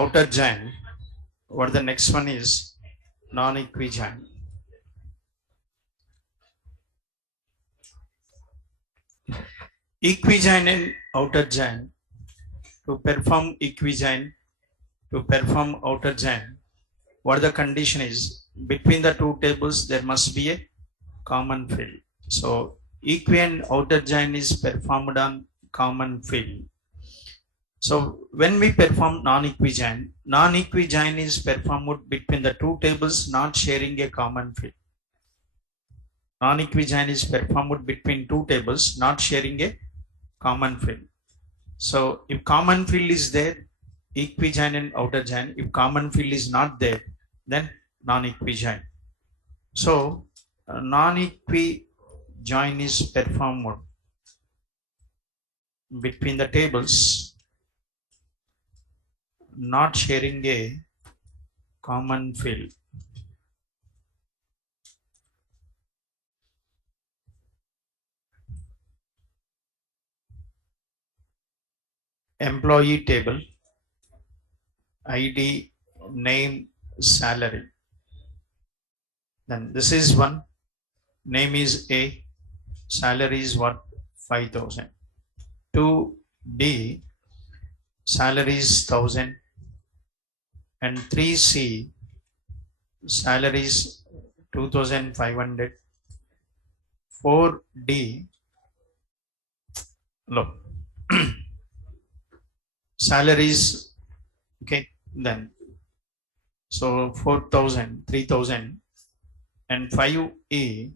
outer join. What the next one is non-equijoin. Equijoin and outer join. To perform equijoin, to perform outer join, what the condition is, between the two tables there must be a common field. So equi and outer join is performed on common field. So when we perform non-equijoin is performed between the two tables not sharing a common field. Non-equijoin is performed between two tables not sharing a common field. So if common field is there, equijoin and outer join. If common field is not there, then non-equijoin. So non-equijoin is performed between the tables not sharing a common field. Employee table, ID, name, salary. Then this is one, name is A, salary is what? 5,000. 2D, salary is 1,000. And 3C, salary is 2,500. 4D, look. Salaries, okay, then so 4,000, 3,000, and 5A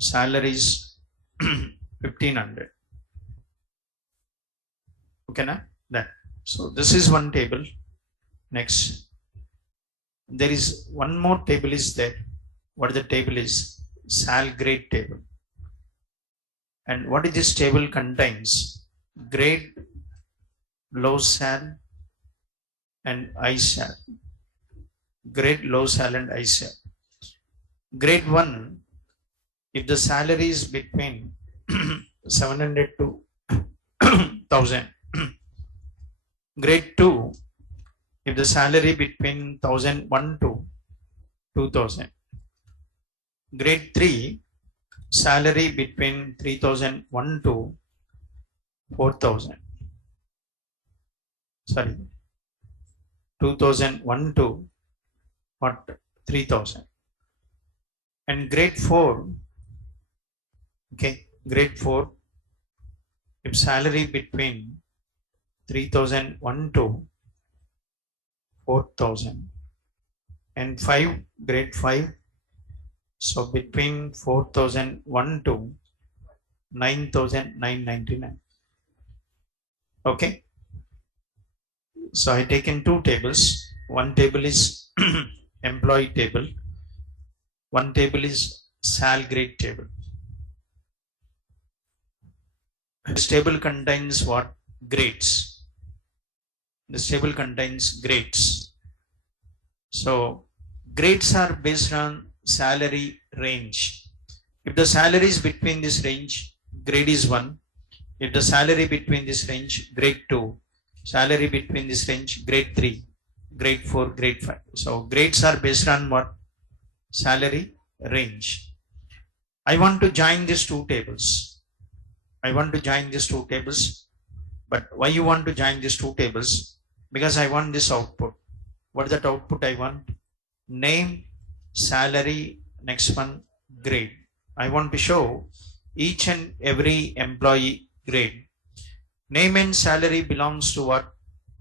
salaries 1,500. Okay, na? Then so this is one table. Next, there is one more table is there. What the table is? Sal grade table. And what is this table contains? Grade, low sal and high sal. Grade, low sal and high sal. Grade 1, if the salary is between 700 to 1,000. Grade 2, if the salary between 1,001 to 2,000. Grade 3, salary between 3,001 to 4,000. Sorry, 2,001 to what? 3,000. And grade 4, okay, grade 4, if salary between 3,001 to 4,000. And 5, grade 5, so between 4,001 to 9,999. Okay. So I taken two tables. One table is employee table. One table is sal grade table. This table contains what? Grades. This table contains grades. So grades are based on salary range. If the salary is between this range, grade is 1. If the salary between this range, grade 2. Salary between this range, grade 3, grade 4, grade 5. So grades are based on what? Salary range. I want to join these two tables. But why you want to join these two tables? Because I want this output. What is that output I want? Name, salary, next one, grade. I want to show each and every employee grade. Name and salary belongs to what?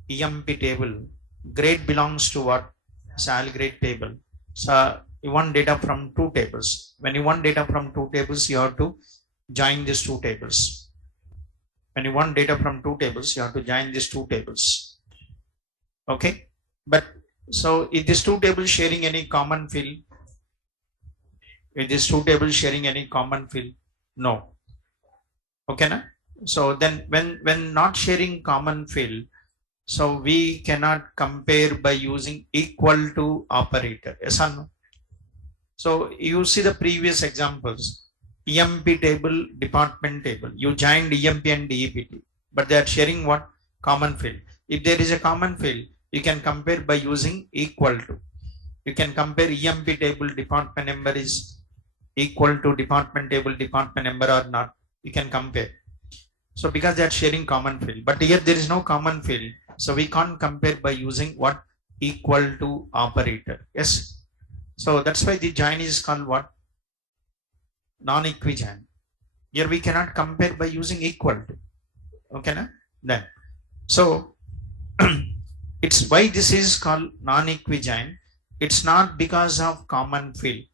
EMP table. Grade belongs to what? Sal grade table. So you want data from two tables. When you want data from two tables, you have to join these two tables. When you want data from two tables, you have to join these two tables. Okay. But so if these two tables sharing any common field? No. Okay, na? So then when not sharing common field, so we cannot compare by using equal to operator. Yes or no? So you see the previous examples. EMP table, department table. You joined EMP and DEPT, but they are sharing what? Common field. If there is a common field, You can compare by using equal to. You can compare EMP table department number is equal to department number or not. You can compare. So because they are sharing common field, but here there is no common field, so we can't compare by using what? Equal to operator. Yes. So that's why the join is called what? Non-equijoin. Here we cannot compare by using equal to. Okay, na? Then so it's why this is called non-equijoin. It's not because of common field.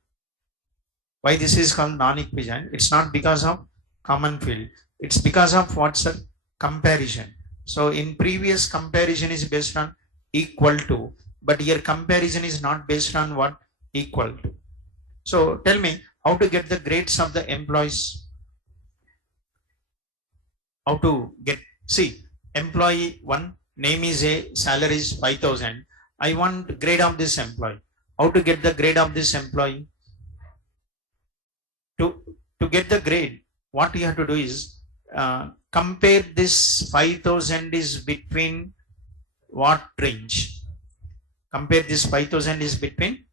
Why this is called non-equijoin? It's not because of common field. It's because of what's a comparison. So in previous comparison is based on equal to, but here comparison is not based on what? Equal to. So tell me how to get the grades of the employees. How to get, see, employee 1, name is A, salary is 5,000. I want grade of this employee. How to get the grade of this employee? To get the grade, what you have to do is compare this 5,000 is between what range? Compare this 5,000 is between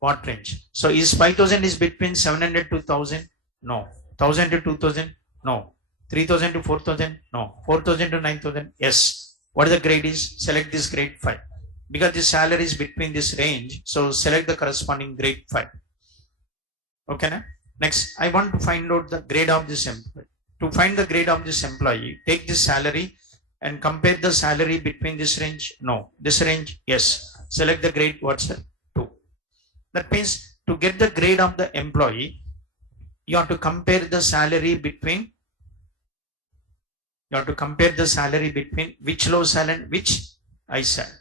what range? So is 5,000 is between 700 to 1,000? No. 1,000 to 2,000? No. 3,000 to 4,000? No. 4,000 to 9,000? Yes. What the grade is? Select this grade 5. Because the salary is between this range, so select the corresponding grade 5. Okay, na? Next, I want to find out the grade of this employee. To find the grade of this employee, take this salary and compare the salary between this range. No. This range, yes. Select the grade, what's it? 2. That means to get the grade of the employee, you have to compare the salary between, which low salary and which high salary.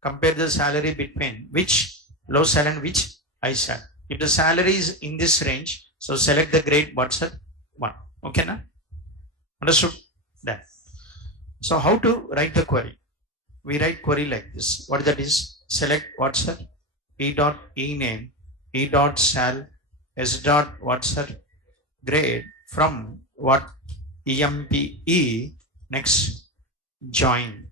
Compare the salary between which low salary and which high salary. If the salary is in this range, so select the grade, what's it? 1. Okay, na? Understood? That. So how to write the query? We write query like this. What that is? Select what's her? E dot E name, E dot sal, S dot what's her? Grade from what? EMPE. Next, join.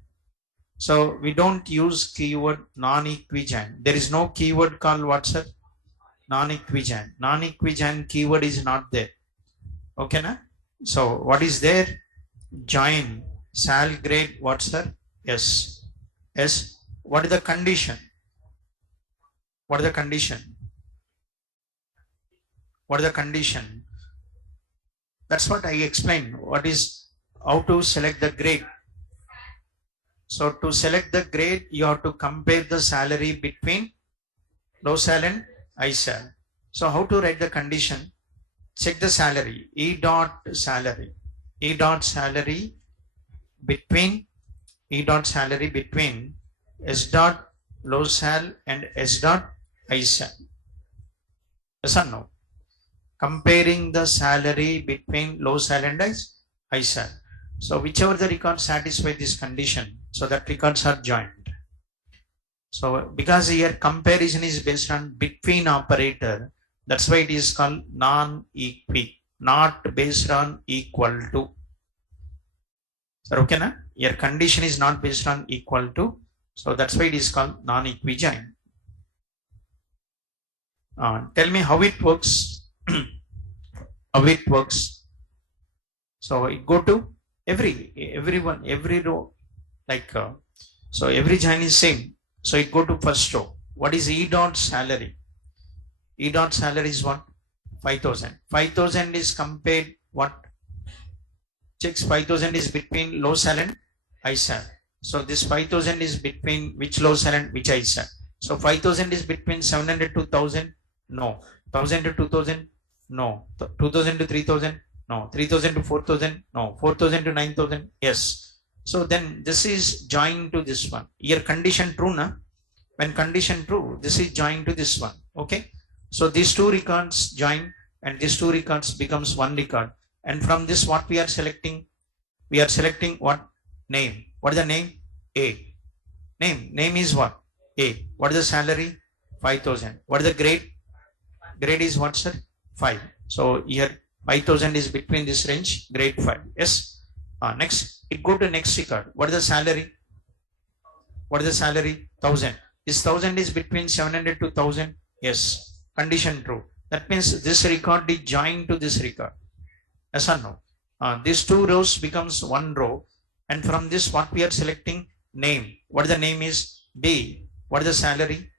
So we don't use keyword non-equijoin. There is no keyword called what's her? Non-equijoin. Non-equijoin keyword is not there. Okay, na? So what is there? Join sal grade, what's her? Yes. Yes. What is the condition? What is the condition? What is the condition? That's what I explained. What is, how to select the grade? So to select the grade, you have to compare the salary between low sal and high sal. So how to write the condition? Check the salary. E dot salary. E dot salary between S dot low sal and S dot high sal. Yes or no? Comparing the salary between low sal and high sal. So whichever the records satisfy this condition, so that records are joined. So because here comparison is based on between operator, that's why it is called non-equi, not based on equal to. So okay, na? Your condition is not based on equal to, so that's why it is called non-equijoin. Tell me how it works. How it works. So it go to everyone, every row, like so every join is same. So it go to first row. What is E dot salary? E dot salary is what? 5,000. 5,000 is compared what? Checks 5,000 is between low sal and high sal. So this 5,000 is between which low sal and which high sal. So 5,000 is between 700 to 1,000. No. 1,000 to 2,000. No. 2,000 to 3,000. No. 3,000 to 4,000. No. 4,000 to 9,000. Yes. So then this is joined to this one. Here condition true, na? When condition true, this is joined to this one. Okay. So these two records join and these two records becomes one record. And from this, what we are selecting? We are selecting what? Name. What is the name? A. Name. Name is what? A. What is the salary? 5,000. What is the grade? Grade is what, sir? 5. So here 5,000 is between this range, grade 5. Yes. Next, it go to next record. What is the salary? What is the salary? 1000. Is 1000 is between 700 to 1000? Yes. Condition true. That means this record is joined to this record. Yes or no? These two rows becomes one row, and from this what we are selecting? Name. What the name is? B. What is the salary?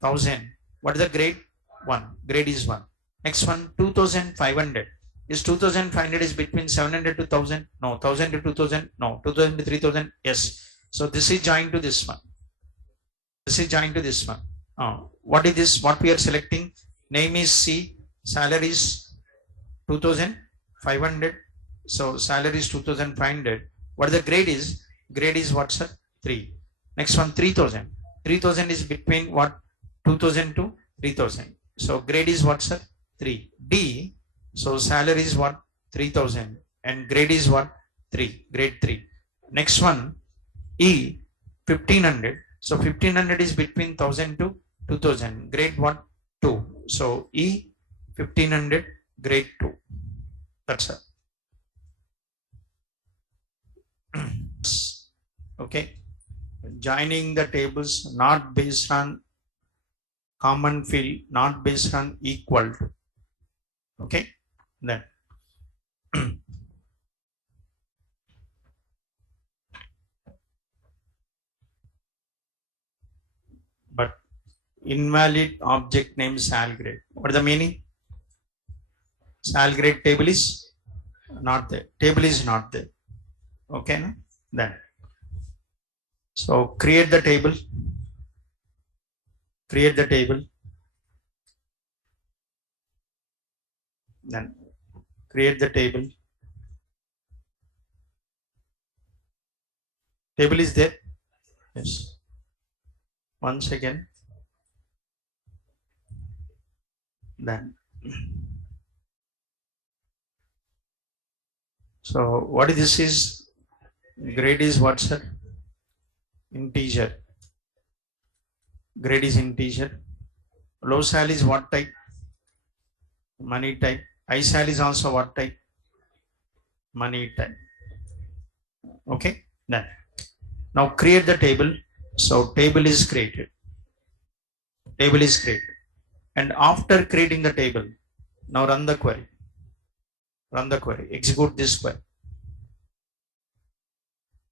1000. What is the grade? 1. Grade is 1. Next one, 2500. Is 2500 is between 700 to 1000? No. 1000 to 2000? No. 2000 to 3000? Yes. So this is joined to this one. This is joined to this one. What is this? What we are selecting? Name is C. Salary is 2500. So salary is 2500. What the grade is? Grade is what, sir? 3. Next one, 3000. 3000 is between what? 2000 to 3000. So grade is what, sir? 3. D. So salary is what? 3000. And grade is what? 3. Grade 3. Next one, E. 1500. So 1500 is between 1000 to 2000. Grade what? 2. So E. 1500. Grade 2. That's it. Okay. Joining the tables not based on common field, not based on equal to. Okay. Then but invalid object name sal grade. What is the meaning? Sal grade table is not there. Table is not there. Okay. No? Then so create the table. Create the table. Then create the table. Table is there. Yes. One second. Then so what is this is? Grade is what, sir? Integer. Grade is integer. Low sal is what type? Money type. High sal is also what type? Money type. Okay. Then now create the table. So table is created. Table is created. And after creating the table, now run the query. Run the query. Execute this query.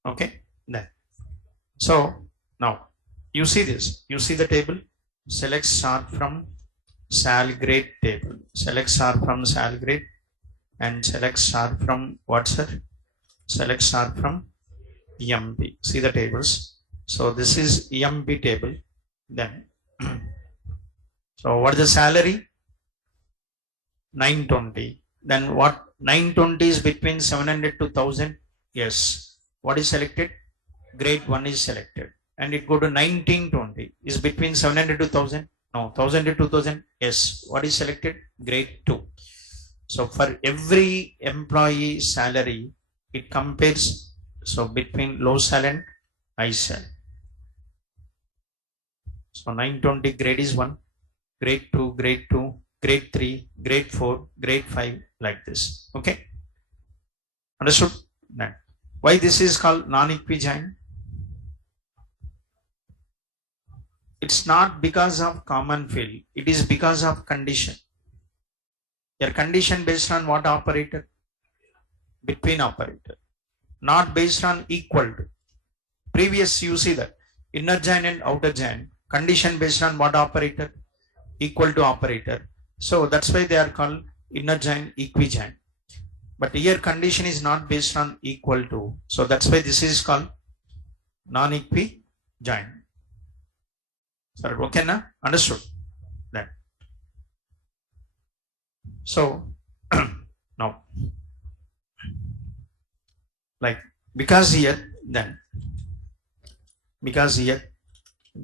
Okay. Then so now you see this. You see the table. Select star from sal grade table. Select star from sal grade and select star from what, sir? Select star from EMP. See the tables. So this is EMP table. Then so what is the salary? 920. Then what? 920 is between 700 to 1000. Yes. What is selected? Grade 1 is selected. And it go to 1920. Is between 700 to 1000? No. 1000 to 2000? Yes. What is selected? Grade 2. So for every employee salary, it compares. So between low sal and high sal. So 920 grade is 1, grade 2, grade 2, grade 3, grade 4, grade 5, like this. Okay. Understood? Now, why this is called non-equijoin? It's not because of common field. It is because of condition. Your condition based on what operator? Between operator. Not based on equal to. Previous you see that inner join and outer join. Condition based on what operator? Equal to operator. So that's why they are called inner join, equijoin. But here condition is not based on equal to. So that's why this is called non-equijoin. Sir, okay na? Understood? Then. So now, like because here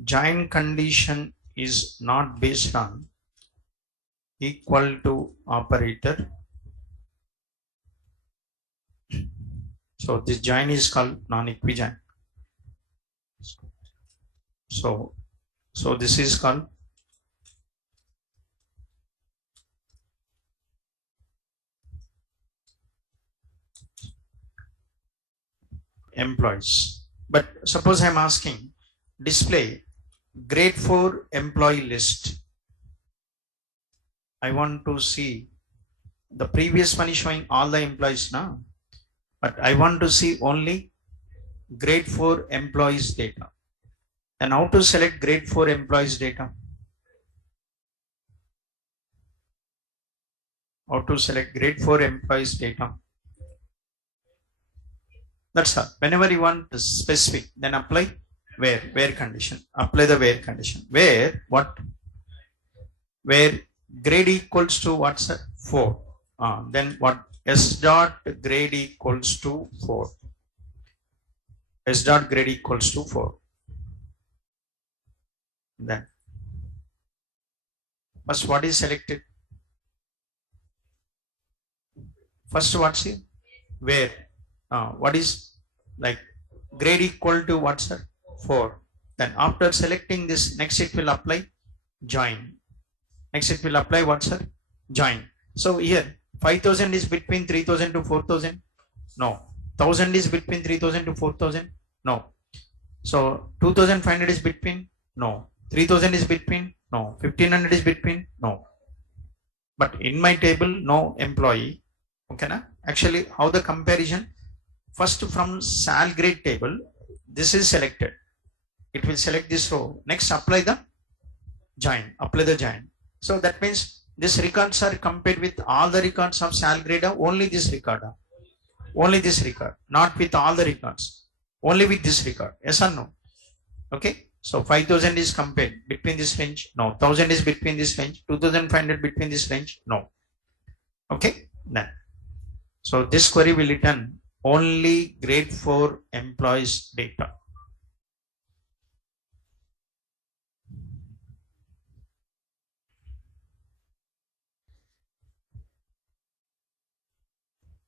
join condition is not based on equal to operator. So this join is called non-equijoin. So this is called employees. But suppose I'm asking display grade 4 employee list. I want to see the previous one is showing all the employees now, but I want to see only grade 4 employees data. And how to select grade 4 employees data? How to select grade 4 employees data? That's all. Whenever you want specific, then apply where condition. Apply the where condition. Where what? Where grade equals to what's 4. Then what? S dot grade equals to 4. S dot grade equals to 4. Then first what is selected? First what's here? Where? What is like grade equal to what's that? 4. Then after selecting this, next it will apply join. Next it will apply what's that? Join. So here 5000 is between 3000 to 4000. No. 1000 is between 3000 to 4000. No. So 2500 is between. No. 3000 is between. No. 1500 is between. No. But in my table, no employee. Okay, na? Actually, how the comparison? First from sal grade table, this is selected. It will select this row. Next, apply the join. Apply the join. So that means these records are compared with all the records of sal grade. Only this record. Only this record. Not with all the records. Only with this record. Yes or no? Okay. So 5000 is compared between this range. No. 1000 is between this range. 2500 between this range. No. Okay. Then. So this query will return only grade 4 employees data.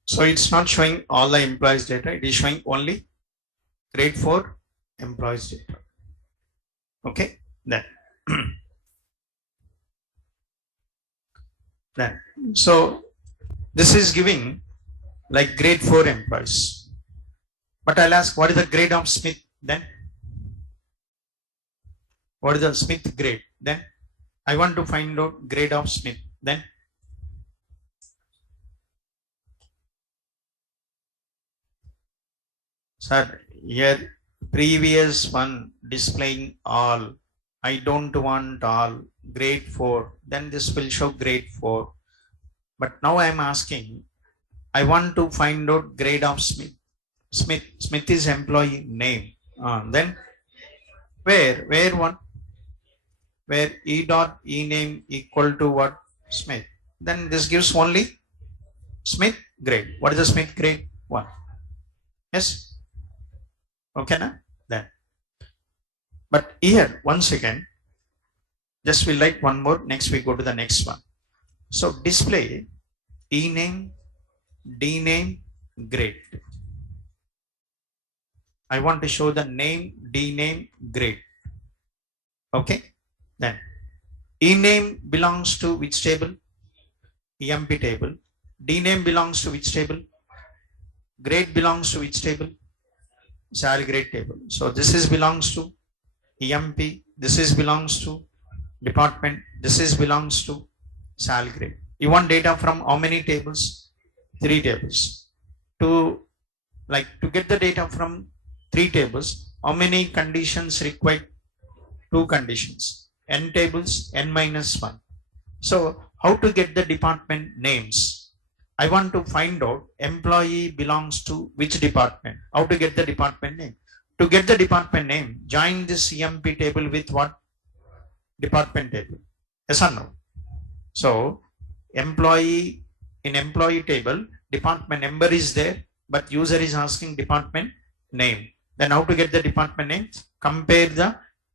So it's not showing all the employees data. It is showing only grade 4 employees data. Okay. Then. Then. So this is giving like grade 4 employees. But I'll ask, what is the grade of Smith then? What is the Smith grade? Then I want to find out grade of Smith. Then sir, here previous one displaying all. I don't want all. Grade 4. Then this will show grade 4. But now I am asking, I want to find out grade of Smith. Smith is employee name. Then where what? Where e dot e name equal to what? Smith. Then this gives only Smith grade. What is the Smith grade? 1. Yes. Okay, na? Then. But here once again, just we'll write one more. Next we go to the next one. So display e name, d name, grade. I want to show the name, d name, grade. Okay. Then e name belongs to which table? EMP table. D name belongs to which table? Grade belongs to which table? Sal grade table. So this is belongs to EMP. This is belongs to department. This is belongs to sal grade. You want data from how many tables? 3 tables. To get the data from 3 tables, how many conditions required? 2 conditions. N tables, n minus 1. So how to get the department names? I want to find out employee belongs to which department. How to get the department name? To get the department name, join this EMP table with what? Department table. Yes or no? So employee, in employee table, department number is there, but user is asking department name. Then how to get the department name? Compare the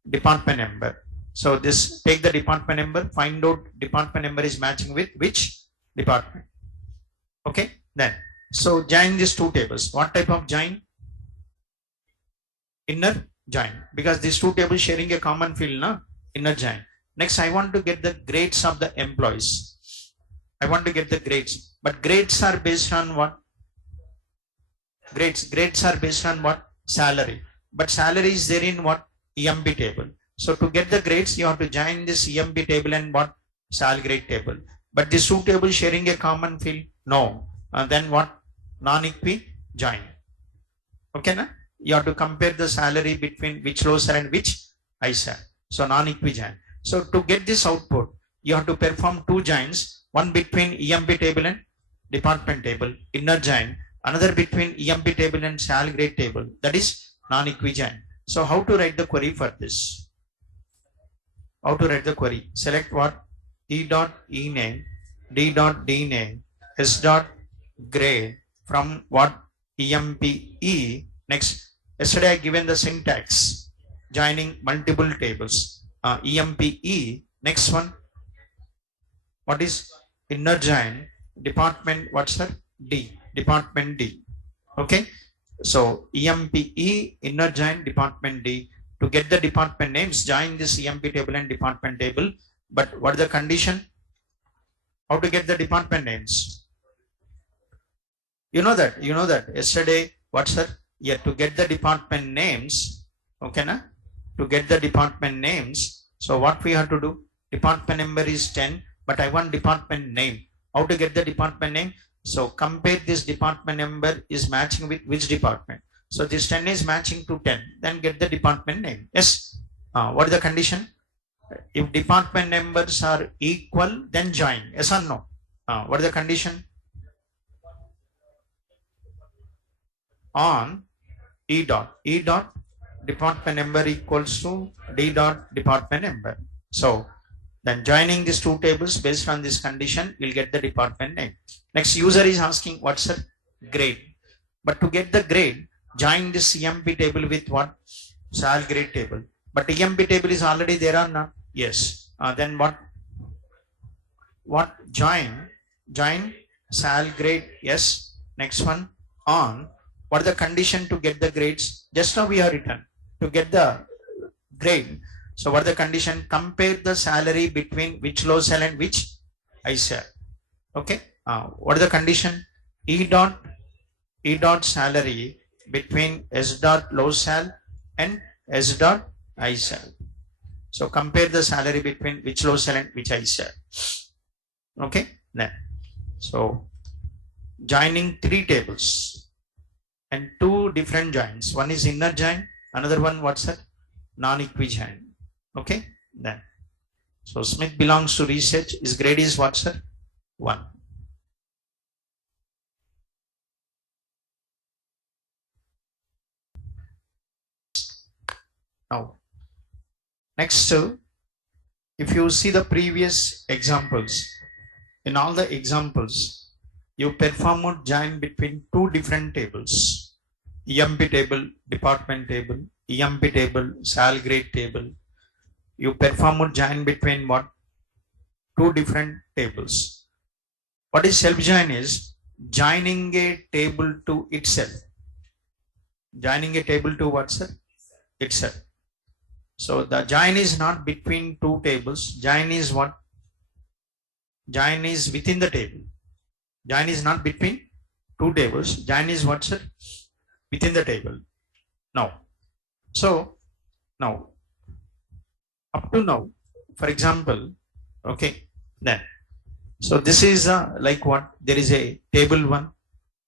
department number. So this, take the department number, find out department number is matching with which department. Okay. Then, so join these 2 tables. What type of join? Inner join, because these 2 tables sharing a common field, na? Inner join. Next, I want to get the grades of the employees. I want to get the grades, but grades are based on what? Grades are based on what? Salary. But salary is there in what? EMP table. So to get the grades, you have to join this EMP table and what? SAL grade table. But these two tables sharing a common field? No. Then what? Non-equi join. Okay, na? You have to compare the salary between which low sal and which high sal. So non-equi join. So to get this output, you have to perform two joins, one between EMP table and department table, inner join, another between EMP table and sal grade table, that is non-equi join. So how to write the query for this? How to write the query? Select what? E dot E name, D dot D name, S dot grade from what? EMPE. Next, yesterday I given the syntax, joining multiple tables. EMPE. Next one, what is inner join? Department, what's that? D, department D. Okay, so EMPE, inner join, department D. To get the department names, join this EMP table and department table. But what is the condition? How to get the department names? You know that yesterday, what's that? Yeah, to get the department names, okay, na? To get the department names, so what we have to do? Department number is 10, but I want department name. How to get the department name? So compare this department number is matching with which department. So this 10 is matching to 10, then get the department name. Yes. What is the condition? If department numbers are equal, then join. Yes or no? What is the condition? On E dot department number equals to D dot department number. So then joining these two tables based on this condition, you'll get the department name. Next, user is asking what's the grade. But to get the grade, join this EMP table with what? SAL grade table. But EMP table is already there or not? Yes. Then what? Join SAL grade. Yes. Next one, on. What is the condition to get the grades? Just now we have written to get the grade. So what is the condition? Compare the salary between which low sal and which high sal. Okay. What is the condition? E dot salary between S dot low sal and S dot high sal. So compare the salary between which low sal and which high sal. Okay. Then so joining three tables and two different joins. One is inner join, another one what's that? Non-equi join. Okay. Then so Smith belongs to research. His grade is what's that? 1. Now next, if you see the previous examples, in all the examples you performed join between two different tables, EMP table, department table, EMP table, sal grade table. You performed join between what? Two different tables. What is self join? Is joining a table to itself. Joining a table to what's it? Itself. So the join is not between two tables. Join is what? Join is within the table. Join is not between two tables. Join is what's it? Within the table. Now, so now up to now, for example, okay, then so this is like what? There is a table 1.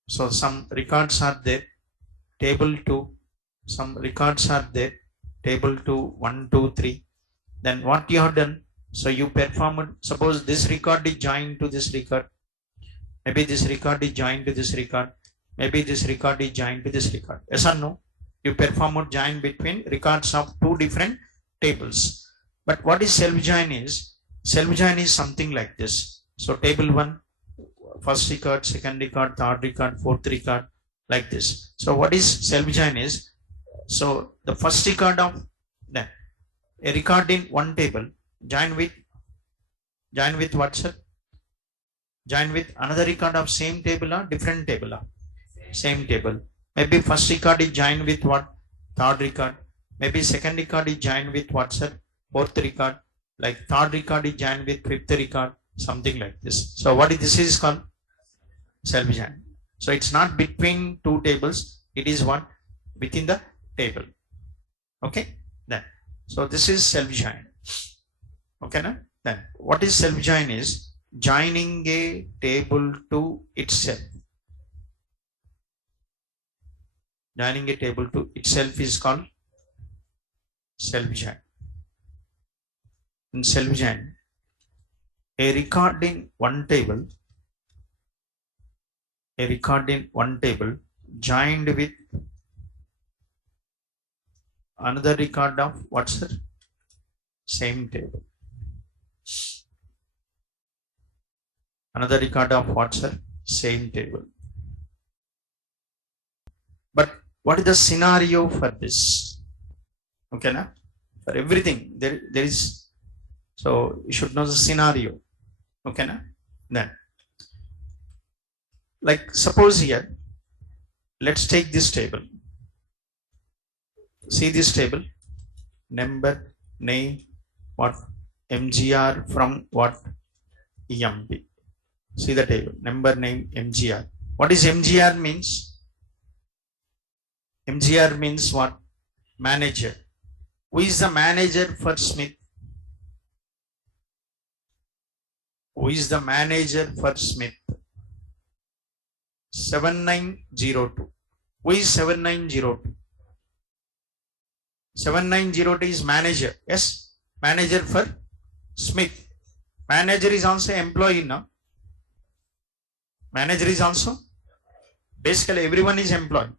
So some records are there. Table 2. Some records are there. Table 2, 1, 2, 3. Then what you have done? So you performed, suppose this record is joined to this record. Maybe this record is joined to this record. Maybe this record is joined to this record. Yes or no? You performed join between records of two different tables. But what is self join is? Self join is something like this. So table 1, first record, second record, third record, fourth record, like this. So what is self join is? So the first record of then a record in one table join with what's it? Join with another record of same table or different table or same table. Maybe first record is joined with what? Third record. Maybe second record is joined with what's it? Fourth record. Like third record is joined with fifth record. Something like this. So what is this is called? Self join. So it's not between two tables. It is what? Within the table. Okay. Then So this is self join. Okay, na? Then what is self join is joining a table to itself. Joining a table to itself is called self join. In self join, a record in one table joined with another record of what's the same table. Another record of what's the same table. But what is the scenario for this? Okay, na? For everything there is. So you should know the scenario. Okay, na? Then, like suppose here, let's take this table. See this table, number, name, what, MGR from what, EMP. See the table, number, name, MGR. What is MGR means? MGR means what? Manager. Who is the manager for Smith? Who is the manager for Smith? 7902. Who is 7902? 7902 is manager. Yes, manager for Smith. Manager is also employee now. Manager is also, basically everyone is employee.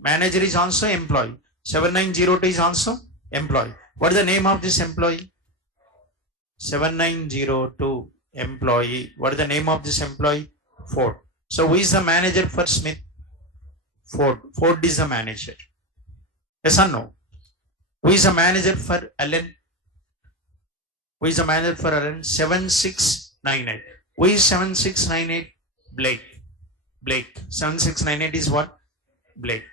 Manager is also employee. 7902 is also employee. What is the name of this employee? 7902 employee. What is the name of this employee? Ford. So who is the manager for Smith? Ford. Ford is the manager. Yes or no? Who is the manager for Allen? Who is the manager for Allen? 7698. Who is 7698? Blake. Blake. 7698 is what? Blake.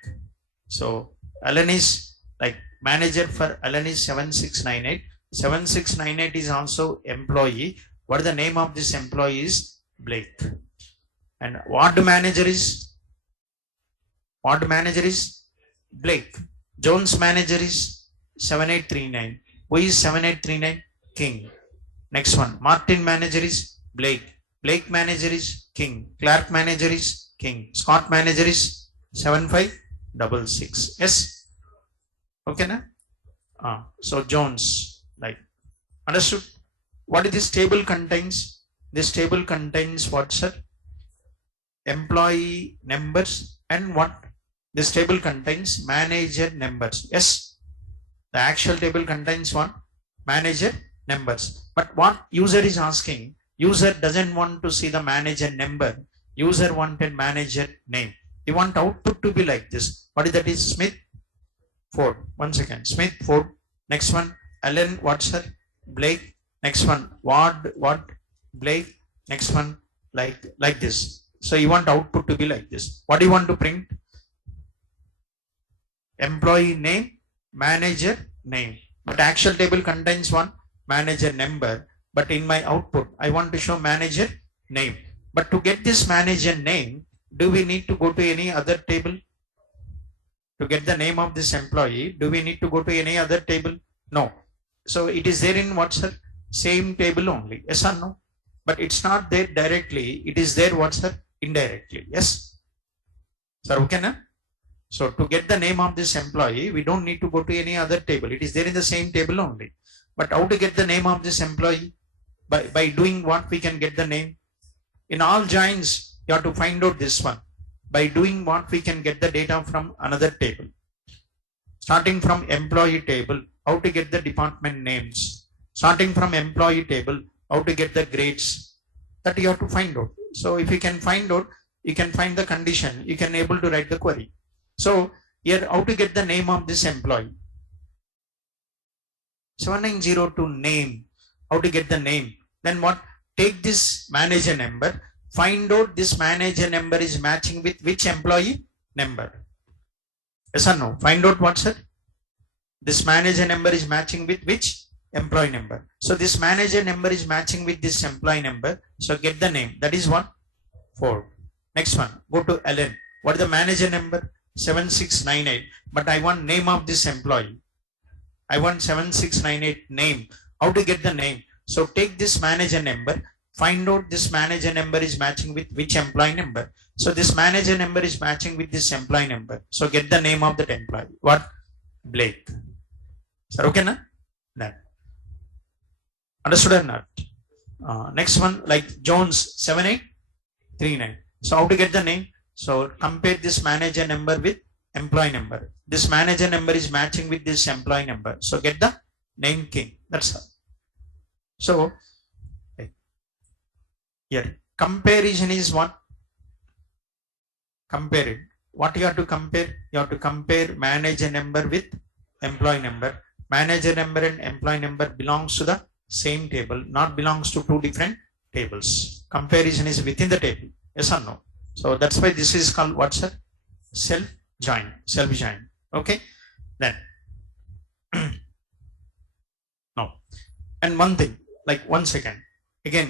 So Allen is like manager for Allen is 7698. 7698 is also employee. What is the name of this employee is Blake. And ward manager is Blake. Jones manager is 7839. Who is 7839? King. Next one. Martin manager is Blake. Blake manager is King. Clark manager is King. Scott manager is 7566. Yes. Okay, na? So Jones, like, understood? What is this table contains? This table contains what, sir? Employee numbers and what? This table contains manager numbers. Yes. The actual table contains what? Manager numbers. But what user is asking? User doesn't want to see the manager number. User wanted manager name. You want output to be like this. What is that? Is Smith, Ford. One second. Smith, Ford. Next one. Allen, what's her? Blake. Next one. Ward, what? Blake. Next one. Like this. So you want output to be like this. What do you want to print? Employee name, manager name. But actual table contains one manager number. But in my output, I want to show manager name. But to get this manager name, do we need to go to any other table? To get the name of this employee, do we need to go to any other table? No. So it is there in what's the same table only. Yes or no? But it's not there directly. It is there what's the indirectly. Yes. Sir, okay na? So to get the name of this employee, we don't need to go to any other table. It is there in the same table only. But how to get the name of this employee? By doing what we can get the name? In all joins, you have to find out this one. By doing what we can get the data from another table. Starting from employee table, how to get the department names. Starting from employee table, how to get the grades. That you have to find out. So if you can find out, you can find the condition. You can able to write the query. So here, how to get the name of this employee? 7902 name. How to get the name? Then what? Take this manager number. Find out this manager number is matching with which employee number. Yes or no? Find out what's it? This manager number is matching with which employee number. So this manager number is matching with this employee number. So get the name. That is what? 4. Next one. Go to Allen. What is the manager number? 7698. But I want name of this employee. I want 7698 name. How to get the name? So take this manager number, find out this manager number is matching with which employee number. So this manager number is matching with this employee number. So get the name of that employee. What? Blake. Sir, okay na? That. Understood or not? Next one, like Jones 7839. So how to get the name? So compare this manager number with employee number. This manager number is matching with this employee number. So get the name king. That's all. So here comparison is what? Compare it. What you have to compare? You have to compare manager number with employee number. Manager number and employee number belongs to the same table, not belongs to two different tables. Comparison is within the table. Yes or no? So that's why this is called what, sir? Self join. Self join. Okay. Then now, and one thing, like 1 second again,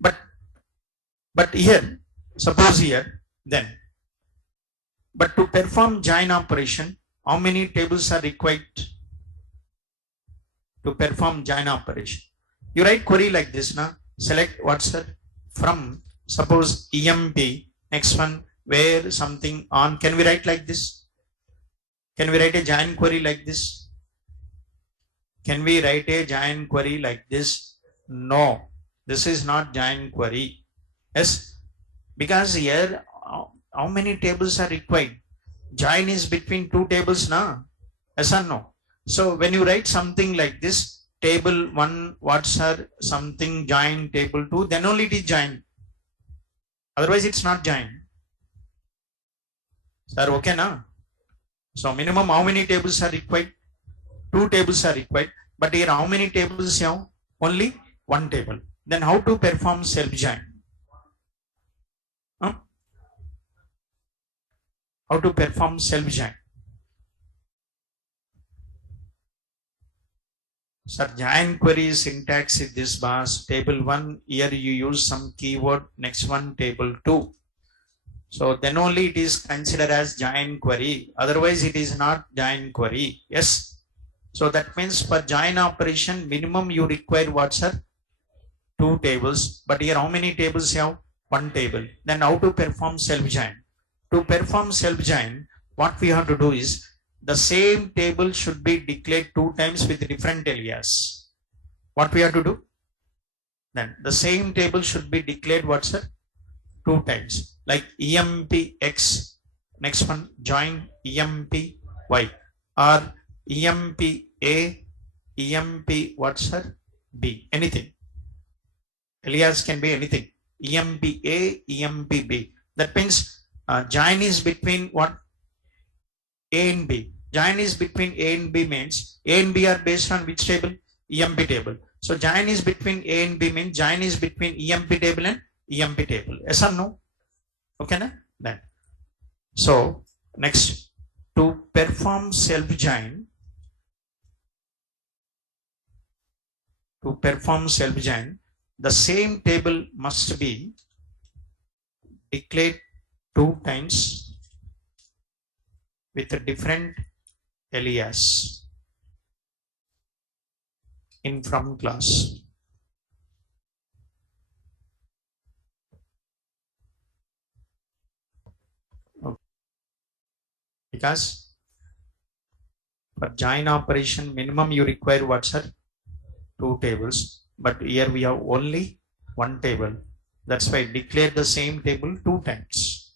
but here, suppose here, then, but to perform join operation, how many tables are required to perform join operation? You write query like this now. Select what, sir? From, suppose EMP, next one, where something on. Can we write like this? Can we write a join query like this? Can we write a join query like this? No, this is not join query. Yes, because here how many tables are required? Join is between two tables now. Yes or no? So when you write something like this, table 1, what's her something join table 2, then only it is join. Otherwise it's not join. Sir, okay now? So minimum how many tables are required? 2 tables are required. But here how many tables you have? Only 1 table. Then how to perform self join? Huh? How to perform self join? Sir, join query syntax is this boss. Table 1, here you use some keyword. Next one, table 2. So then only it is considered as join query. Otherwise it is not join query. Yes. So that means for join operation, minimum you require what, sir? 2 tables. But here how many tables you have? 1 table. Then how to perform self join? To perform self join, what we have to do is the same table should be declared 2 times with different alias. What we have to do? Then the same table should be declared what, sir? 2 times. Like EMPX, next one join EMPY, or EMPA, EMP what, sir? B, anything. Alias can be anything. EMPA, EMPB. That means join is between what? A and B. Join is between A and B means A and B are based on which table? EMP table. So join is between A and B means join is between EMP table and EMP table. Yes or no? Okay, na? Then. So next, to perform self join, the same table must be declared 2 times with a different alias in from class. Okay. Because for join operation, minimum you require what, sir? 2 tables. But here we have only 1 table. That's why declare the same table 2 times.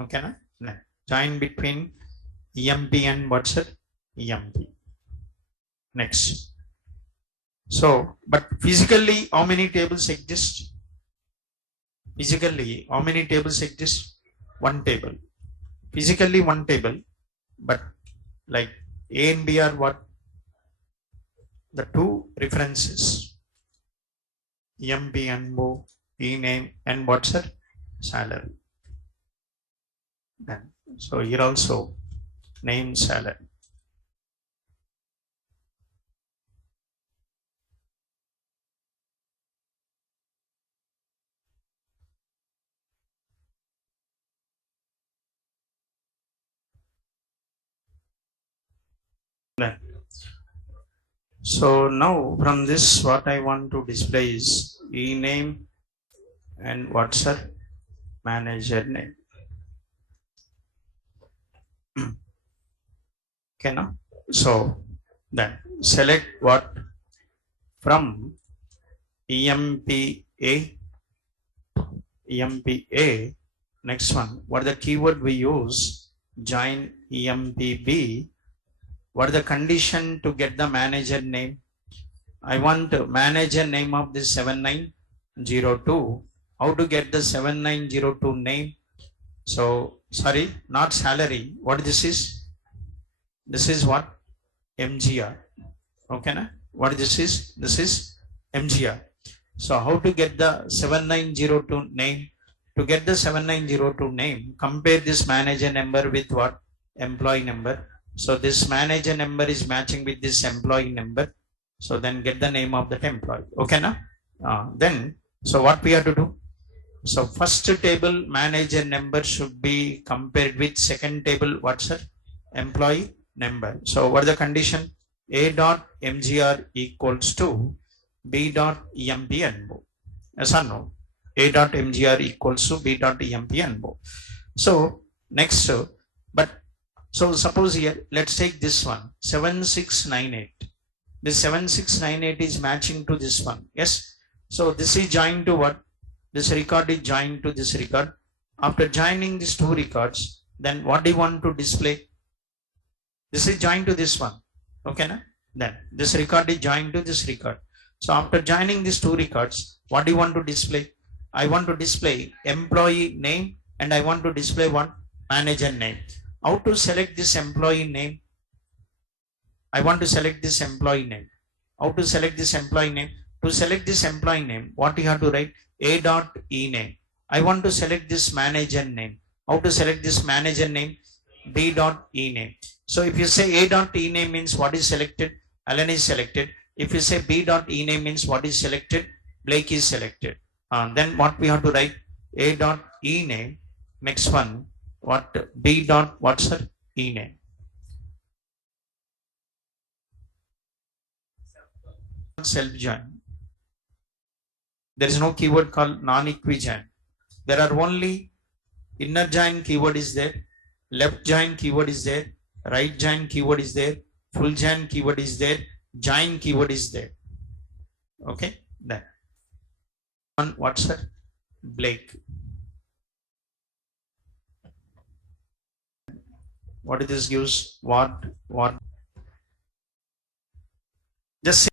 Okay, na? Join between EMP and what's it? EMP. Next. So, but physically, how many tables exist? Physically, how many tables exist? 1 table. Physically 1 table, but like A and B are what? The 2 references. EMP and O, E name, and what's it? Salary. Then, so here also name salary. Then, So now from this, what I want to display is e-name and what's her manager name. Okay, now. So then select what from EMPA, EMPA. Next one, what the keyword we use? Join EMPB. What the condition to get the manager name? I want manager name of this 7902. How to get the 7902 name? So sorry, not salary. What this is? This is what? MGR. Okay, na? What this is? This is MGR. So how to get the 7902 name? To get the 7902 name, compare this manager number with what? Employee number. So this manager number is matching with this employee number. So then get the name of that employee. Okay, na? Then, so what we have to do? So first table manager number should be compared with second table, what's her? Employee number. So what is the condition? A dot MGR equals to B dot EMPNBO. Yes or no? A dot MGR equals to B dot EMPNBO. So next, but so suppose here, let's take this one, 7698. This 7698 is matching to this one. Yes. So this is joined to what? This record is joined to this record. After joining these two records, then what do you want to display? This is joined to this one. Okay, na? Then this record is joined to this record. So after joining these two records, what do you want to display? I want to display employee name and I want to display what? Manager name. How to select this employee name? I want to select this employee name. How to select this employee name? To select this employee name, what you have to write? A dot E name. I want to select this manager name. How to select this manager name? B dot E name. So if you say A dot E name means what is selected? Alan is selected. If you say B dot E name means what is selected? Blake is selected. Then what we have to write? A dot E name. Next one, what? B dot what's her? E name. Self join. There is no keyword called non-equi join. There are only inner join keyword is there, left join keyword is there, right join keyword is there, full join keyword is there, join keyword is there. Okay, then one what's her? Blake. What this gives? What? Just say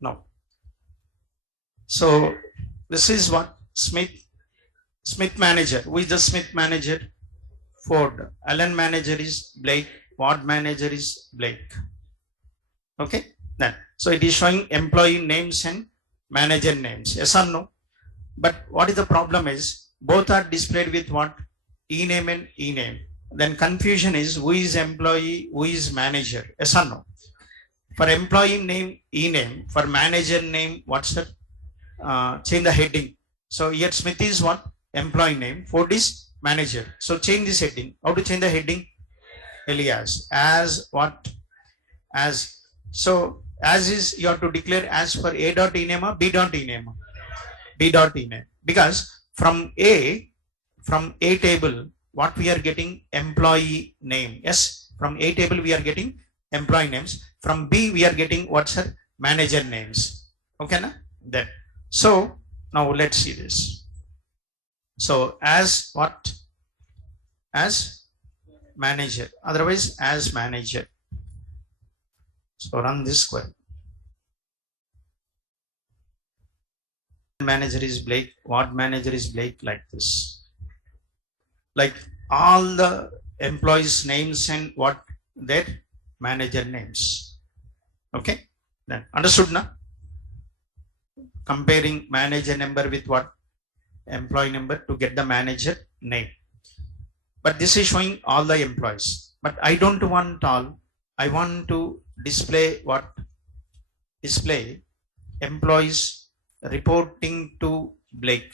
no. So this is what? Smith manager. Who is the Smith manager? Ford. Allen manager is Blake. Ward manager is Blake. Okay. Then so it is showing employee names and manager names. Yes or no? But what is the problem is both are displayed with what? E name and E name. Then confusion is who is employee, who is manager. Yes or no? For employee name, E name. For manager name, what's the change the heading. So here Smith is what? Employee name. Ford is manager. So change this heading. How to change the heading? Elias. As what? As. So as is you have to declare as for A dot E name or B dot E name. B dot E name. Because from A table, what we are getting? Employee name. Yes. From A table we are getting employee names. From B we are getting what's her? Manager names. Okay, na? Then. So now let's see this. So as what? As manager. Otherwise as manager. So run this query. Manager is Blake. What manager is Blake? Like this. Like all the employees' names and what their manager names. Okay. Then understood na? Comparing manager number with what? Employee number to get the manager name. But this is showing all the employees. But I don't want all. I want to display what? Display employees reporting to Blake.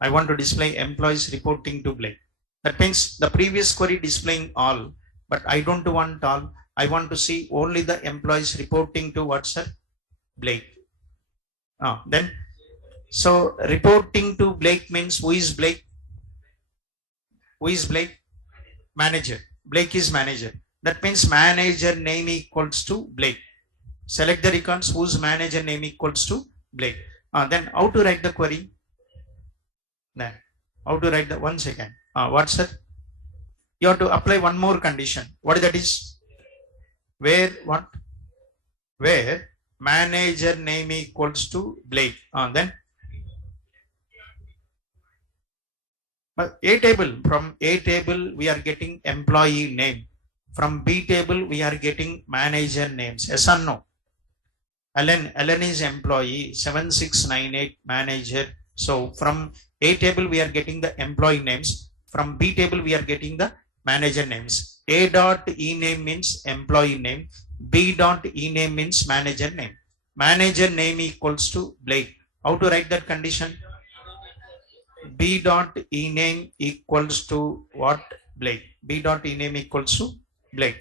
I want to display employees reporting to Blake. That means the previous query displaying all, but I don't want all. I want to see only the employees reporting to what, sir? Blake. Then, so reporting to Blake means who is Blake? Who is Blake? Manager. Blake is manager. That means manager name equals to Blake. Select the records whose manager name equals to Blake. Then how to write the query? Then how to write the, one second. What's that? You have to apply one more condition. What that is? Where what? Where manager name equals to Blake. Then but A table, from A table we are getting employee name. From B table we are getting manager names. Yes or no? Ellen is employee, 7698 manager. So from A table we are getting the employee names. From B table we are getting the manager names. A dot E name means employee name. B dot E name means manager name. Manager name equals to Blake. How to write that condition? B dot E name equals to what? Blake. B dot E name equals to Blake.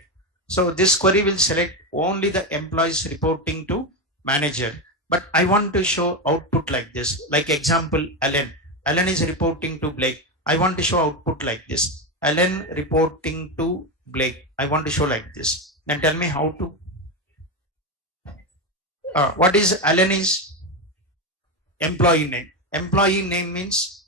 So this query will select only the employees reporting to manager. But I want to show output like this. Like example, Ellen. Ellen is reporting to Blake. I want to show output like this. Ellen reporting to Blake. I want to show like this. Then tell me how to. What is Ellen is? Employee name. Employee name means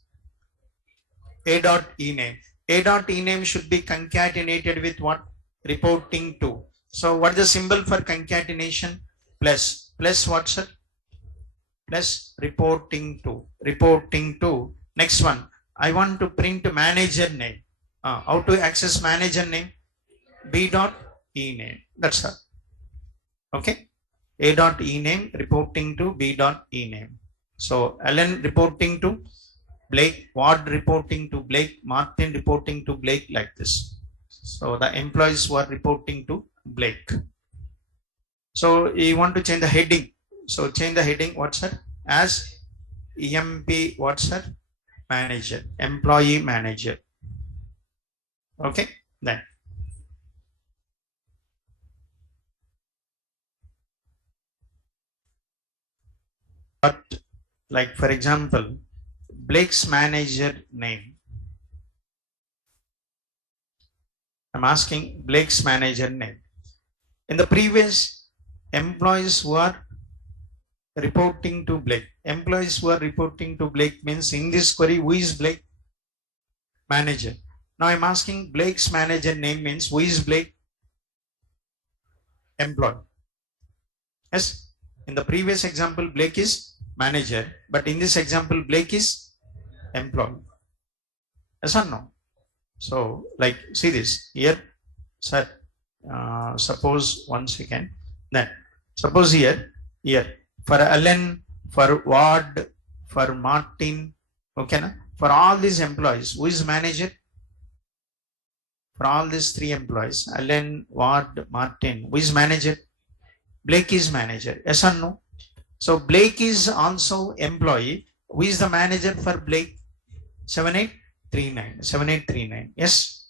A dot E name. A dot E name should be concatenated with what? Reporting to. So what is the symbol for concatenation? Plus. Plus what, sir? Plus reporting to. Reporting to. Next one. I want to print manager name. How to access manager name? B dot E name. That's all. Okay. A dot E name reporting to B dot E name. So Ellen reporting to Blake, Ward reporting to Blake, Martin reporting to Blake, like this. So the employees were reporting to Blake. So you want to change the heading. So change the heading, what's that? As EMP, what's that? Manager, employee manager. Okay, then. But like for example, Blake's manager name. I'm asking Blake's manager name. In the previous, employees who are reporting to Blake. Employees who are reporting to Blake means in this query, who is Blake? Manager. Now I'm asking Blake's manager name means who is Blake? Employee. Yes. In the previous example, Blake is manager, but in this example, Blake is employee. Yes or no? So like see this here, sir. Suppose one second. Then suppose here for Ellen, for Ward, for Martin, okay na? For all these employees, who is manager? For all these three employees, Ellen, Ward, Martin, who is manager? Blake is manager. Yes or no? So Blake is also employee. Who is the manager for Blake? 7839. 7839. Yes.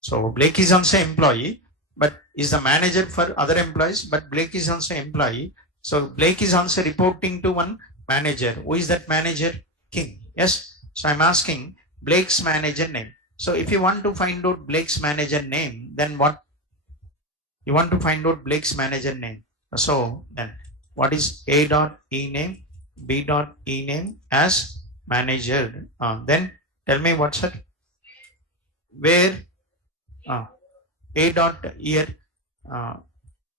So Blake is also employee, but is the manager for other employees, but Blake is also employee. So Blake is also reporting to one manager. Who is that manager? King. Yes. So I'm asking Blake's manager name. So if you want to find out Blake's manager name, then what? You want to find out Blake's manager name. So then what is A dot E name, B dot E name as manager? Then tell me what's it? Where A dot here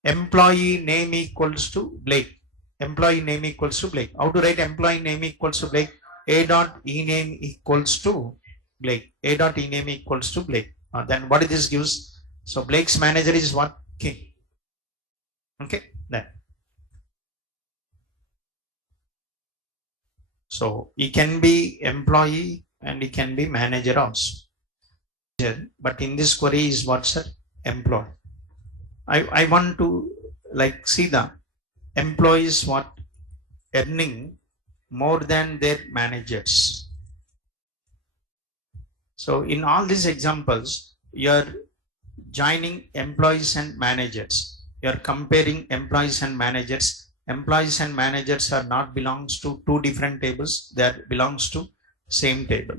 employee name equals to Blake. Employee name equals to Blake. How to write employee name equals to Blake? A dot E name equals to Blake. A dot E name equals to Blake. Then what this gives? So Blake's manager is what? King. Okay. Then. So he can be employee and he can be manager also. But in this query is what, sir? Employee. I want to like see the employees what earning more than their managers. So in all these examples, you're joining employees and managers. You're comparing employees and managers. Employees and managers are not belongs to two different tables. They are belongs to same table.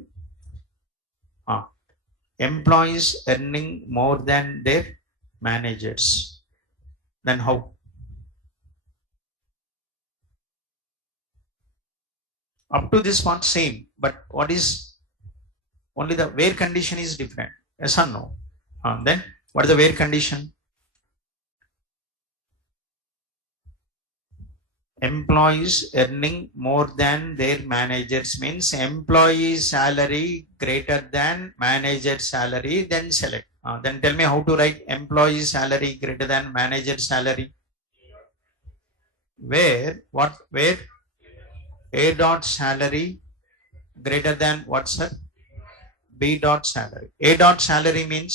Employees earning more than their managers. Then how? Up to this point same, but what is only the where condition is different. Yes or no? Then what is the where condition? Employees earning more than their managers means employee salary greater than manager salary, then select. Then tell me how to write employee salary greater than manager salary. Where what? Where A dot salary greater than what, sir? B dot salary. A dot salary means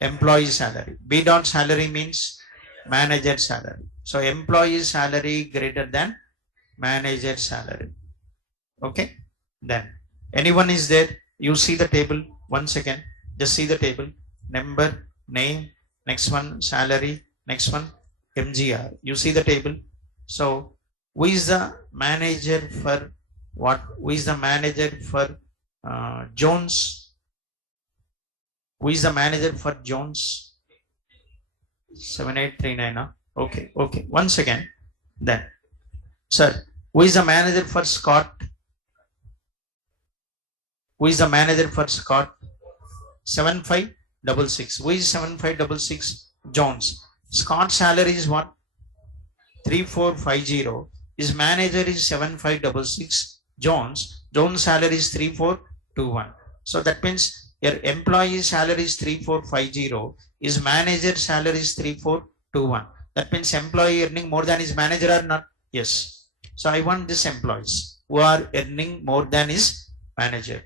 employee salary. B dot salary means manager salary. So employee salary greater than manager salary. Okay. Then anyone is there? You see the table. 1 second. Just see the table. Number, name, next one salary, next one MGR. You see the table. So who is the manager for what? Who is the manager for Jones? Who is the manager for Jones? 7839. Okay, okay. Once again, then, sir, who is the manager for Scott? Who is the manager for Scott? 7566. Who is 7566? Jones. Scott's salary is what? 3450. His manager is 7566. Jones salary is 3421. So that means your employee salary is 3450. His manager salary is 3421. That means employee earning more than his manager or not? Yes. So I want these employees who are earning more than his manager.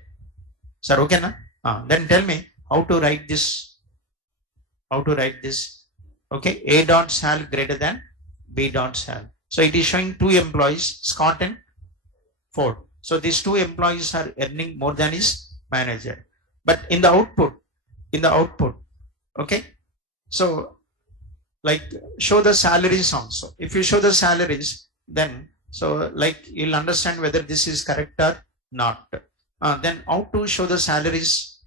Sir, okay na? Then tell me how to write this. How to write this? Okay. A dot sal greater than B dot sal. So it is showing two employees, Scott and Ford. So these two employees are earning more than his manager. But in the output, okay. So like show the salaries also. If you show the salaries, then so like you'll understand whether this is correct or not. Then how to show the salaries?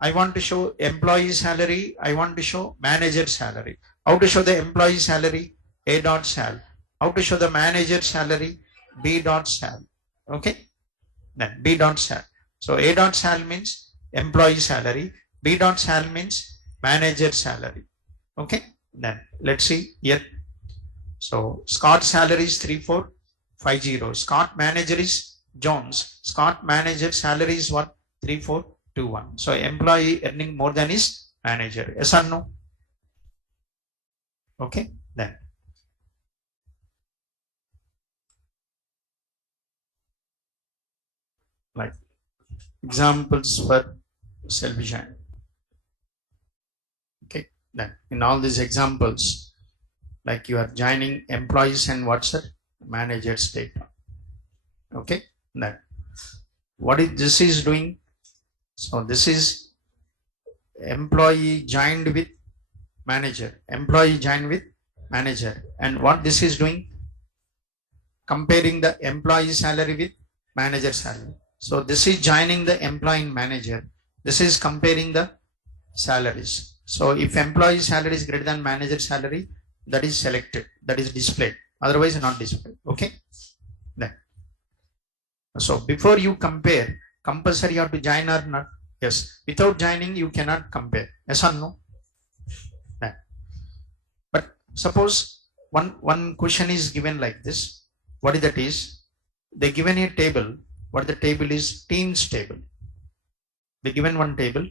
I want to show employee salary. I want to show manager salary. How to show the employee salary? A dot sal. How to show the manager salary? B dot sal. Okay. Then B dot sal. So A dot sal means employee salary. B dot sal means manager salary. Okay. Then let's see here. So Scott salary is 3450. Scott manager is Jones. Scott manager salary is what? 3421. So employee earning more than his manager. Yes or no? Okay. Then like examples for self-design. Okay. Then in all these examples, like you are joining employees and what's the manager's data. Okay. Then what is this is doing? So this is employee joined with manager. Employee joined with manager. And what this is doing? Comparing the employee salary with manager salary. So this is joining the employee and manager. This is comparing the salaries. So if employee salary is greater than manager salary, that is selected, that is displayed. Otherwise not displayed. Okay. Then so before you compare, compulsory you have to join or not? Yes. Without joining you cannot compare. Yes or no? Then. But suppose one question is given like this. What is that is? They given a table. What the table is? Teams table. They given one table.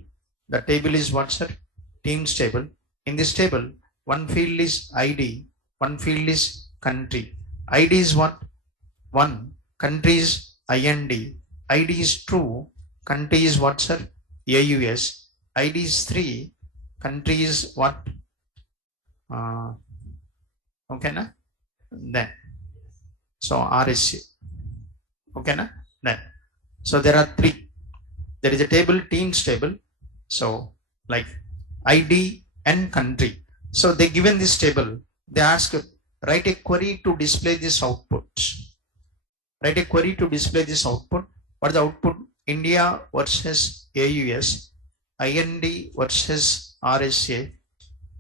The table is what, sir? Teams table. In this table, one field is ID, one field is country. ID is what? 1. Country is IND. ID is true. Country is what, sir? AUS. ID is 3. Country is what? Okay, na? Then. So RSC. Okay, na? Then. So there are 3. There is a table, teams table. So like ID and country. So they given this table, they ask write a query to display this output. Write a query to display this output. What is the output? India versus AUS, IND versus RSA,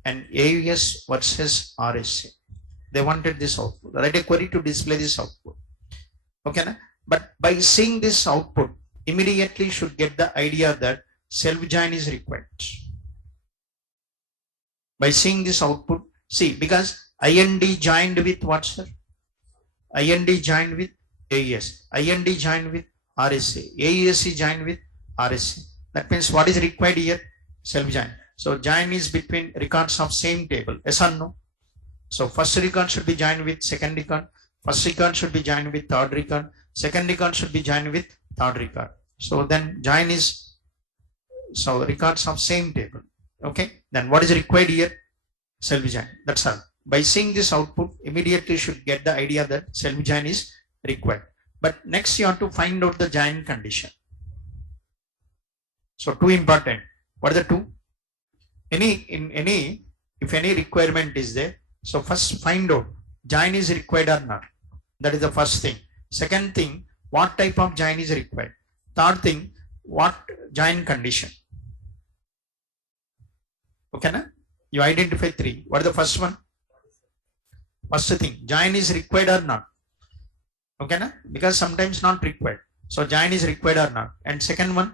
and AUS versus RSA. They wanted this output. Write a query to display this output. Okay, na? But by seeing this output, immediately should get the idea that self-join is required. By seeing this output, see, because IND joined with what, sir? IND joined with AES. IND joined with RSA. AES joined with RSA. That means what is required here? Self-join. So join is between records of same table. Yes or no? So first record should be joined with second record. First record should be joined with third record. Second record should be joined with third record. So then join is, so records of same table. Okay. Then what is required here? Self-join. That's all. By seeing this output, immediately should get the idea that self-join is required. But next you have to find out the join condition. So two important. What are the two? If any requirement is there, so first find out join is required or not. That is the first thing. Second thing, what type of join is required. Third thing, what join condition. Okay, na? You identify three. What is the first one? First thing, join is required or not. Okay, na? Because sometimes not required. So join is required or not. And second one,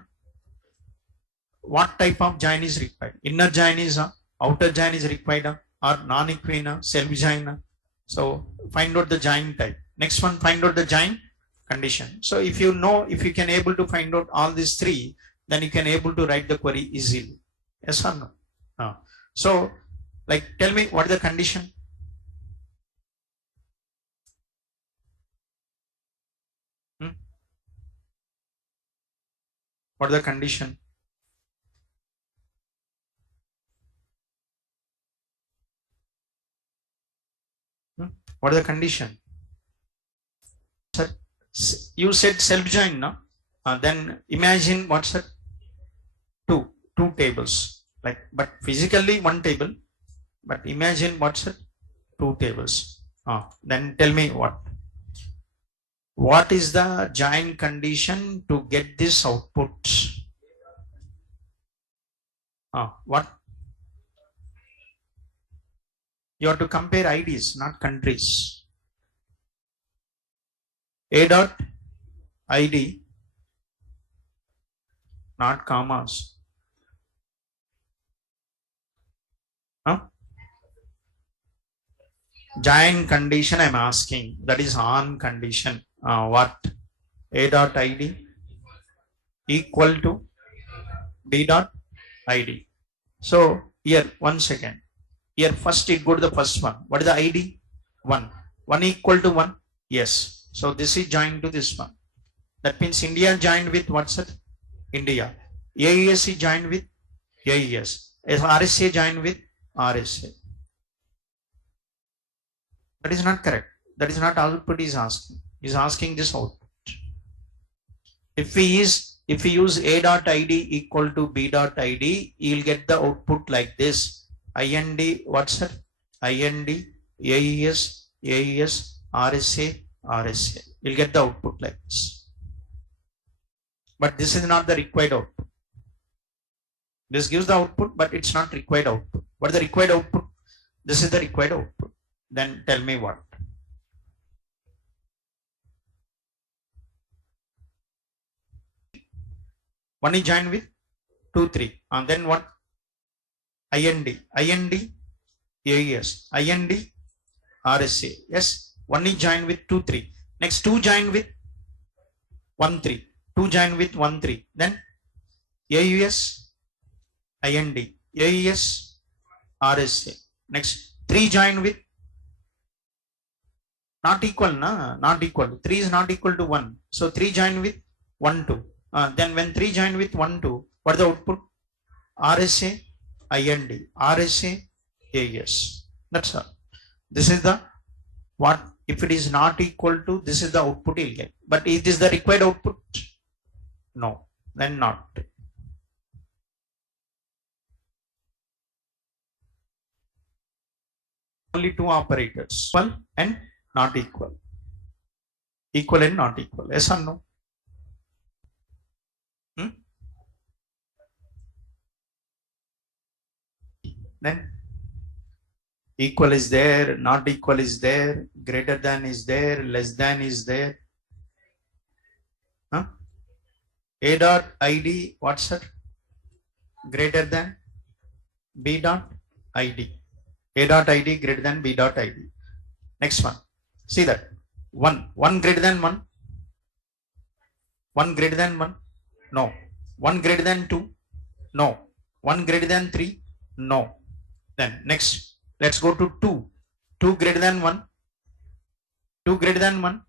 what type of join is required. Inner join is outer join is required or non-equivalent, self-join. So find out the join type. Next one, find out the join condition. So if you know, if you can able to find out all these three, then you can able to write the query easily. Yes or no? No. So like tell me what is the condition? What is the condition? What is the condition? Sir, you said self-join, no? Then imagine what's that? Two tables. Like, but physically one table. But imagine what's that? Two tables. Then tell me what? What is the join condition to get this output? What? You have to compare IDs, not countries. A dot ID, not commas. Join condition I'm asking. That is on condition. What? A dot ID equal to B dot ID. So here, 1 second. Here first it go to the first one. What is the ID? 1. 1 equal to 1? Yes. So this is joined to this one. That means India joined with what's it? India. AES is joined with AES. RSA joined with RSA. That is not correct. That is not output is asking. He is asking this output. If we use A dot ID equal to B dot ID, you'll get the output like this. IND, what's that? IND, AES, AES, RSA, RSA. You'll get the output like this. But this is not the required output. This gives the output, but it's not required output. What is the required output? This is the required output. Then tell me what? One is joined with 2, 3. And then what? IND, AES, IND, RSA. Yes, 1 is joined with 2, 3. Next 2 joined with 1, 3. 2 joined with 1, 3. Then AUS, IND, AES, RSA. Next 3 joined with not equal, not equal. 3 is not equal to 1. So 3 joined with 1, 2. Then when 3 joined with 1, 2, what is the output? RSA, IND, RSA, AES. That's all. This is the what? If it is not equal to, this is the output you'll get. But is this the required output? No. then not. Only two operators, equal and not equal. Equal and not equal. Yes or no? Then equal is there, not equal is there, greater than is there, less than is there. A dot ID, what's that? Greater than B dot ID. A dot ID greater than B dot ID. Next one. See that. 1 greater than 1. 1 greater than 1. No. 1 greater than 2. No. 1 greater than 3. No. Then next. Let's go to 2. 2 greater than 1. 2 greater than 1.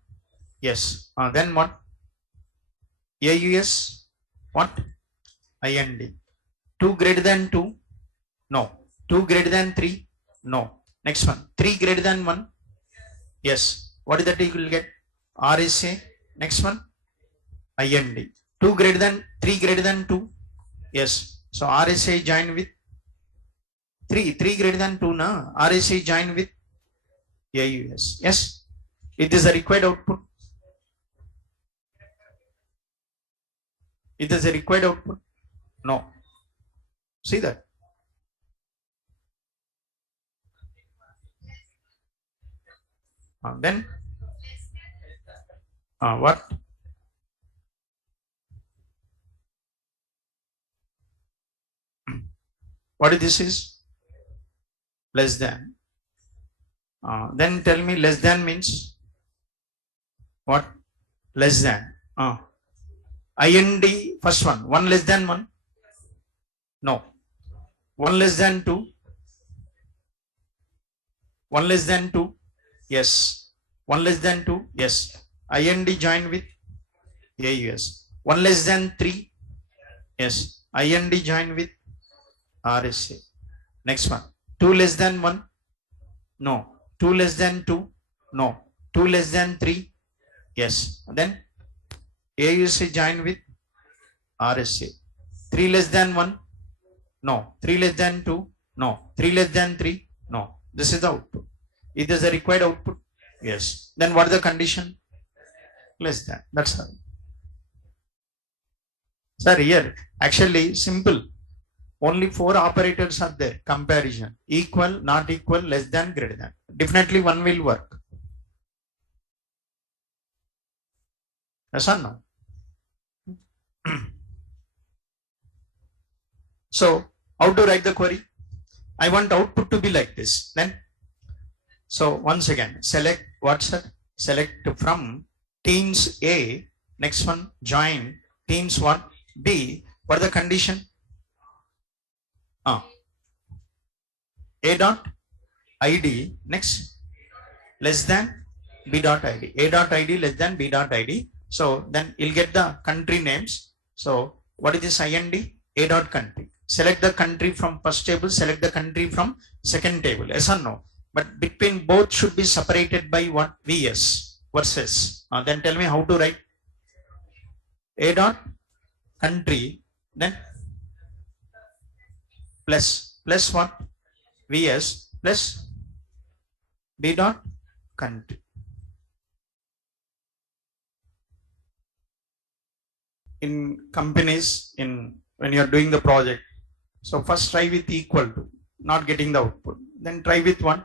Yes. Then what? AUS. What? IND. 2 greater than 2. No. 2 greater than 3. No. Next one. 3 greater than 1. Yes. What is that you will get? RSA. Next one. IND. 2 greater than 3 greater than 2. Yes. So RSA join with 3. 3 greater than 2 na. RSA join with AUS. Yes. It is a required output. It is a required output. No. See that. Then what? What is this is? Less than. Then tell me less than means what? Less than. IND first one. 1 less than 1? No. 1 less than 2? 1 less than 2? Yes. 1 less than 2? Yes. IND join with AUS. 1 less than 3? Yes. IND join with RSA. Next one. 2 less than 1? No. 2 less than 2? No. 2 less than 3? Yes. Then AUC join with RSA. 3 less than 1? No. 3 less than 2? No. 3 less than 3? No. This is the output. It is a required output. Yes. Then what is the condition? Less than. That's all. Sir, here actually simple. Only 4 operators are there. Comparison. Equal, not equal, less than, greater than. Definitely one will work. Yes or no? So how to write the query? I want output to be like this. Then so once again select what's that? Select from teams A. Next one join teams what? B. What is the condition? A dot ID next less than B dot ID. A dot ID less than B dot ID. So then you'll get the country names. So what is this IND? A dot country. Select the country from first table, select the country from second table. Yes or no? But between both should be separated by what? VS versus. Then tell me how to write. A dot country then plus what? VS plus B dot country. In companies, when you are doing the project, so first try with equal to, not getting the output. Then try with one,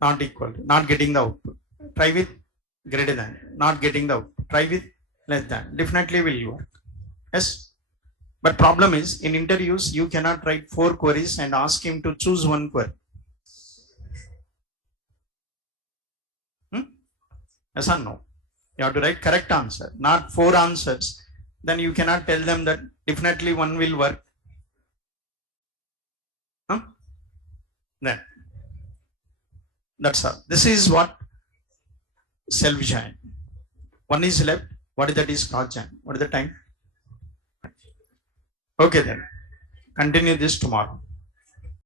not equal to, not getting the output. Try with greater than, not getting the output. Try with less than, definitely will work. Yes. But problem is in interviews you cannot write 4 queries and ask him to choose one query. Yes or no? You have to write correct answer, not 4 answers. Then you cannot tell them that definitely one will work. Then that's all. This is what self-join. One is left. What is that is cross-join? What is the time? Okay then. Continue this tomorrow.